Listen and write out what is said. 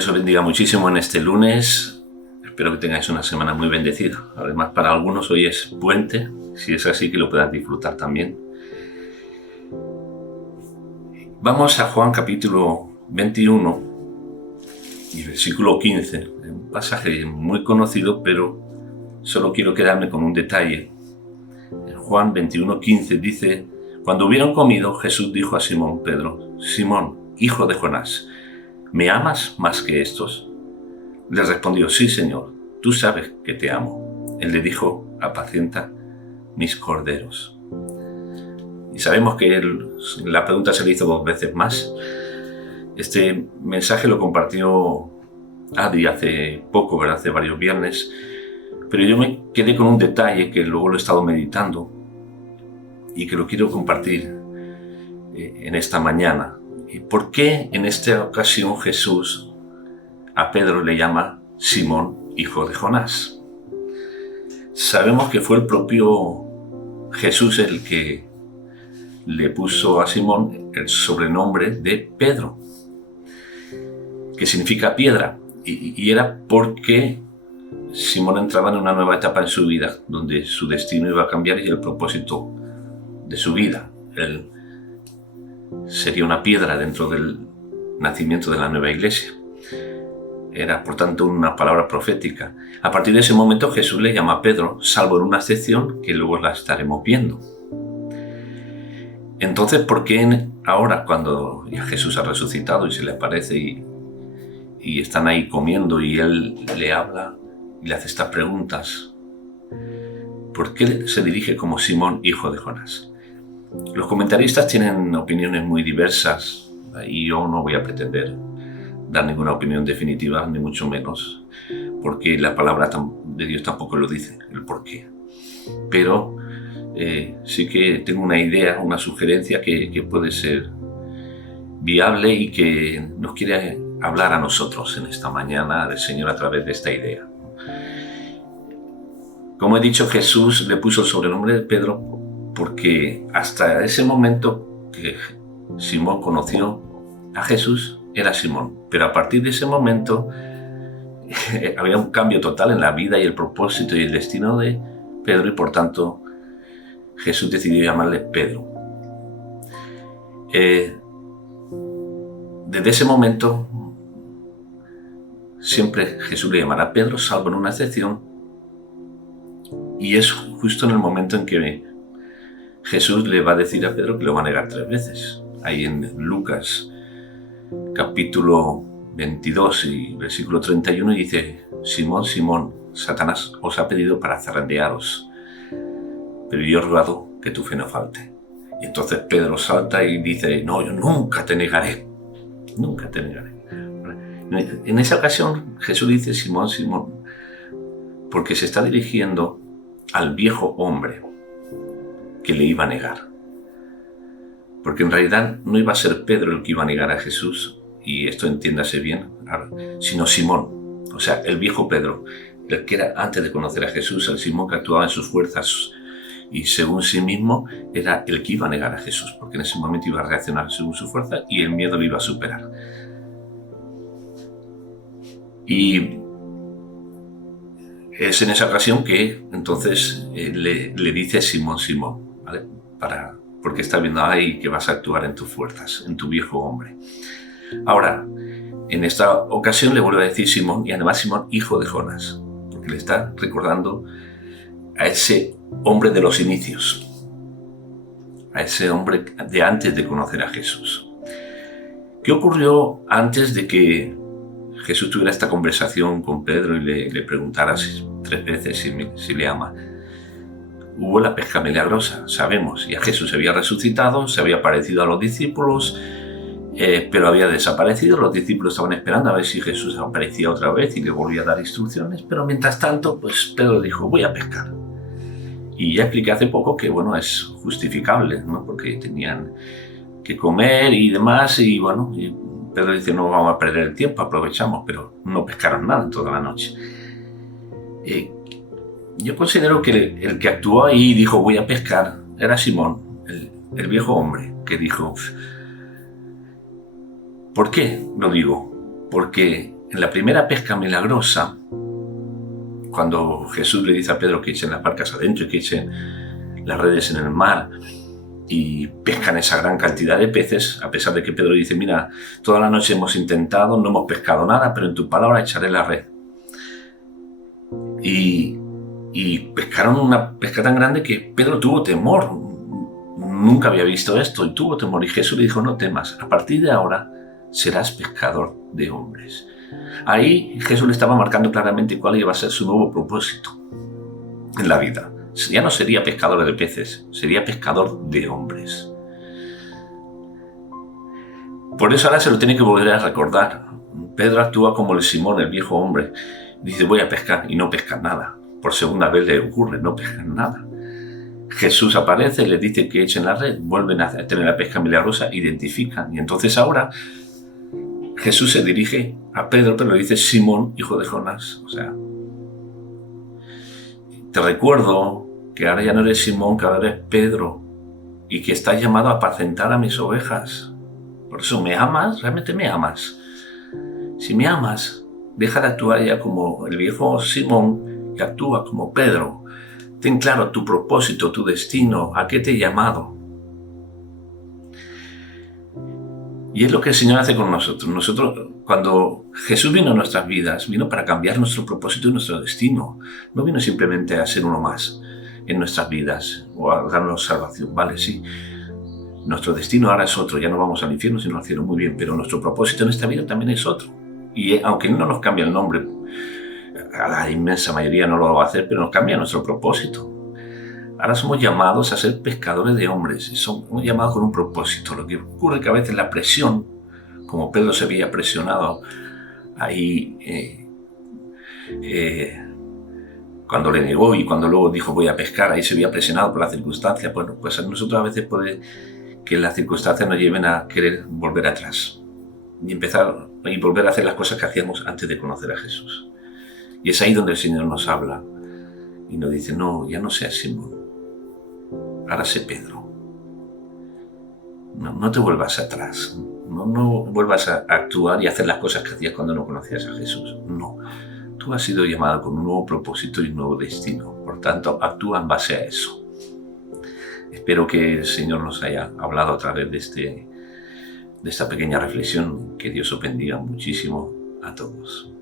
Dios os bendiga muchísimo en este lunes. Espero que tengáis una semana muy bendecida. Además, para algunos hoy es puente. Si es así, que lo puedas disfrutar también. Vamos a Juan capítulo 21 y versículo 15. Un pasaje muy conocido, pero solo quiero quedarme con un detalle. En Juan 21:15 dice: cuando hubieron comido, Jesús dijo a Simón Pedro: Simón, hijo de Jonás, ¿me amas más que estos? Le respondió: sí, Señor, tú sabes que te amo. Él le dijo: apacienta mis corderos. Y sabemos que la pregunta se le hizo 2 veces más. Este mensaje lo compartió Adi hace poco, ¿verdad? Hace varios viernes. Pero yo me quedé con un detalle que luego lo he estado meditando y que lo quiero compartir en esta mañana. ¿Por qué en esta ocasión Jesús a Pedro le llama Simón, hijo de Jonás? Sabemos que fue el propio Jesús el que le puso a Simón el sobrenombre de Pedro, que significa piedra, y era porque Simón entraba en una nueva etapa en su vida, donde su destino iba a cambiar y el propósito de su vida. Él sería una piedra dentro del nacimiento de la nueva iglesia. Era, por tanto, una palabra profética. A partir de ese momento Jesús le llama a Pedro, salvo en una excepción que luego la estaremos viendo. Entonces, ¿por qué ahora, cuando ya Jesús ha resucitado y se le aparece y están ahí comiendo y él le habla y le hace estas preguntas, ¿por qué se dirige como Simón, hijo de Jonás? Los comentaristas tienen opiniones muy diversas y yo no voy a pretender dar ninguna opinión definitiva, ni mucho menos, porque la palabra de Dios tampoco lo dice, el por qué. Pero sí que tengo una idea, una sugerencia que puede ser viable y que nos quiere hablar a nosotros en esta mañana el Señor a través de esta idea. Como he dicho, Jesús le puso el sobrenombre de Pedro porque hasta ese momento que Simón conoció a Jesús era Simón, pero a partir de ese momento había un cambio total en la vida y el propósito y el destino de Pedro, y por tanto Jesús decidió llamarle Pedro. Desde ese momento siempre Jesús le llamará Pedro, salvo en una excepción, y es justo en el momento en que Jesús le va a decir a Pedro que lo va a negar 3 veces. Ahí en Lucas capítulo 22 y versículo 31 dice: Simón, Simón, Satanás os ha pedido para zarandearos, pero yo he rogado que tu fe no falte. Y entonces Pedro salta y dice: no, yo nunca te negaré, nunca te negaré. En esa ocasión Jesús dice Simón, Simón, porque se está dirigiendo al viejo hombre que le iba a negar. Porque en realidad no iba a ser Pedro el que iba a negar a Jesús, y esto entiéndase bien, sino Simón, o sea, el viejo Pedro, el que era antes de conocer a Jesús, el Simón que actuaba en sus fuerzas y según sí mismo, era el que iba a negar a Jesús, porque en ese momento iba a reaccionar según su fuerza y el miedo lo iba a superar. Y es en esa ocasión que entonces le dice Simón, Simón, ¿vale? Porque está viendo ahí que vas a actuar en tus fuerzas, en tu viejo hombre. Ahora, en esta ocasión le vuelve a decir Simón, y además Simón, hijo de Jonás, porque le está recordando a ese hombre de los inicios, a ese hombre de antes de conocer a Jesús. ¿Qué ocurrió antes de que Jesús tuviera esta conversación con Pedro y le preguntara 3 veces si le ama? Hubo la pesca milagrosa, sabemos. Ya Jesús había resucitado, se había aparecido a los discípulos, pero había desaparecido. Los discípulos estaban esperando a ver si Jesús aparecía otra vez y le volvía a dar instrucciones, pero mientras tanto, pues Pedro dijo: voy a pescar. Y ya expliqué hace poco que, bueno, es justificable, ¿no? Porque tenían que comer y demás, y bueno, y Pedro dice: no vamos a perder el tiempo, aprovechamos, pero no pescaron nada en toda la noche. Yo considero que el que actuó ahí y dijo: voy a pescar, era Simón, el viejo hombre, que dijo... ¿Por qué lo digo? Porque En la primera pesca milagrosa, cuando Jesús le dice a Pedro que echen las barcas adentro y que echen las redes en el mar y pescan esa gran cantidad de peces, a pesar de que Pedro dice, mira, toda la noche hemos intentado, no hemos pescado nada, pero en tu palabra echaré la red. Y pescaron una pesca tan grande que Pedro tuvo temor, nunca había visto esto y tuvo temor, y Jesús le dijo, no temas, a partir de ahora serás pescador de hombres. Ahí Jesús le estaba marcando claramente cuál iba a ser su nuevo propósito en la vida. Ya no sería pescador de peces, sería pescador de hombres. Por eso ahora se lo tiene que volver a recordar. Pedro actúa como el Simón, el viejo hombre. Dice, voy a pescar, y no pesca nada. Por segunda vez le ocurre, no pescan nada. Jesús aparece, les dice que echen la red, vuelven a tener la pesca milagrosa, identifican. Y entonces ahora Jesús se dirige a Pedro, pero le dice Simón, hijo de Jonás. O sea, te recuerdo que ahora ya no eres Simón, que ahora eres Pedro, y que estás llamado a apacentar a mis ovejas. Por eso, ¿me amas? ¿Realmente me amas? Si me amas, deja de actuar ya como el viejo Simón y actúa como Pedro. Ten claro tu propósito, tu destino, a qué te he llamado. Y es lo que el Señor hace con nosotros. Nosotros, cuando Jesús vino a nuestras vidas, vino para cambiar nuestro propósito y nuestro destino. No vino simplemente a ser uno más en nuestras vidas o a darnos salvación. Vale, sí. Nuestro destino ahora es otro. Ya no vamos al infierno, sino al cielo. Muy bien. Pero nuestro propósito en esta vida también es otro. Y aunque no nos cambie el nombre, a la inmensa mayoría no lo va a hacer, pero nos cambia nuestro propósito. Ahora somos llamados a ser pescadores de hombres, somos llamados con un propósito. Lo que ocurre es que a veces la presión, como Pedro se veía presionado ahí cuando le negó y cuando luego dijo voy a pescar, ahí se veía presionado por las circunstancias. Bueno, pues a nosotros a veces puede que las circunstancias nos lleven a querer volver atrás y empezar y volver a hacer las cosas que hacíamos antes de conocer a Jesús. Y es ahí donde el Señor nos habla y nos dice, no, ya no seas Simón. Ahora sé Pedro. No te vuelvas atrás. No vuelvas a actuar y hacer las cosas que hacías cuando no conocías a Jesús. No. Tú has sido llamado con un nuevo propósito y un nuevo destino. Por tanto, actúa en base a eso. Espero que el Señor nos haya hablado a través de esta pequeña reflexión. Que Dios os bendiga muchísimo a todos.